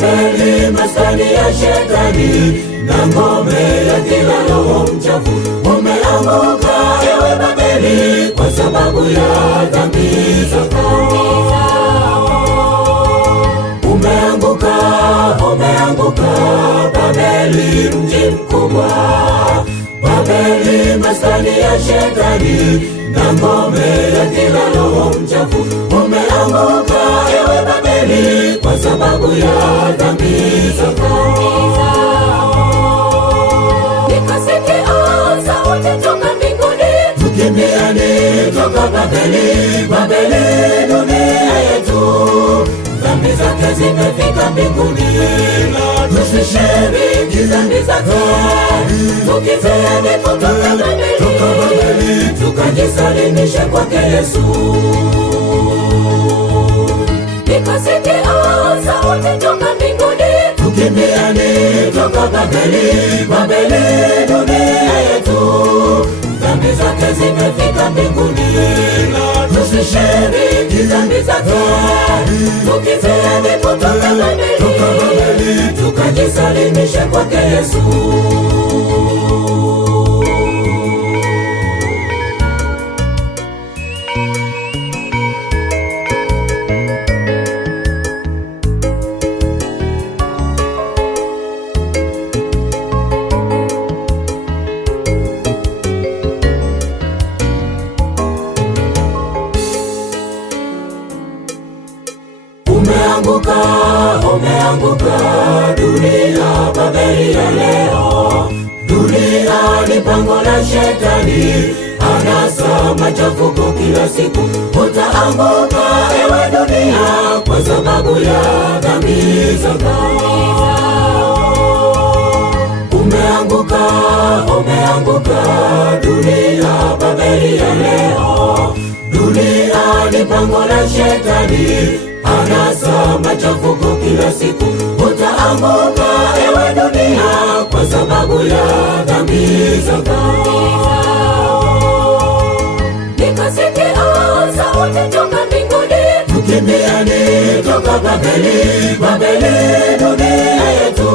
Babeli maskani ya Shetani na ngome ya kila roho mchafu. Umeanguka ewe Babeli kwa sababu ya dhambi zako. Umeanguka, umeanguka Babeli mji mkubwa. Babeli maskani ya Shetani na ngome ya kila roho mchafu. Umeanguka ewe Babeli kwa sababu ya dhambi zako. Nikasikia sauti toka mbinguni, tukimbieni toka Babeli, Babeli dunia yetu, dhambi zake zimefika mbinguni. Tusishiriki dhambi zake, tukifeni kutoka Babeli, tukajisalimishe kwake Yesu. Nikasikia sauti toka mbinguni, tukimbieni toka Babeli, Babeli dunia yetu, dhambi zake zimefika mbinguni. Tusishiriki dhambi zake, tukifeni kutoka Babeli, tukajisalimishe kwake Yesu. Umeanguka, umeanguka dunia, Babeli ya leo. Dunia ni pango la Shetani, anasa machafuko kila siku. Utaanguka ewe dunia kwa sababu ya dhambi zako. Umeanguka, umeanguka dunia, Babeli ya leo. Dunia ni pango la Shetani, anasa machafuko kila siku. Utaanguka ewe dunia kwa sababu ya dhambi zako. Nikasikia sauti toka mbinguni, tukimbieni toka Babeli, Babeli dunia yetu,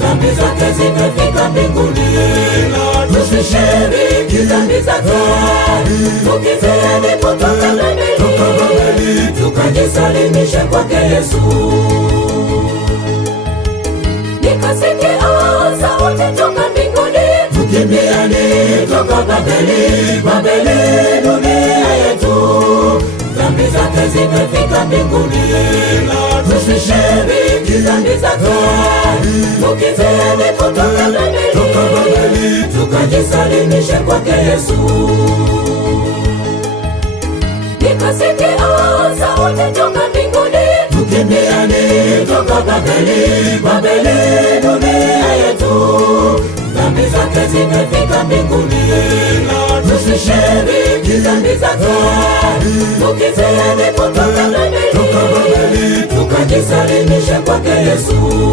dhambi zake zimefika mbinguni. Tusishiriki dhambi zake, tukifeni kutoka Babeli, tukajisalimishe kwake Yesu. Nikasikia sauti toka mbinguni, tukimbieni toka Babeli, Babeli dunia yetu, dhambi zake zimefika mbinguni. Tusishiriki dhambi zake, tukifeni kutoka Babeli, tukajisalimishe kwake Yesu. Nikasikia sauti toka mbinguni, tukimbieni toka Babeli, Babeli dunia yetu, dhambi zake zimefika mbinguni. Tusishiriki dhambi zake, tukifeni kutoka Babeli, tukajisalimishe kwake Yesu.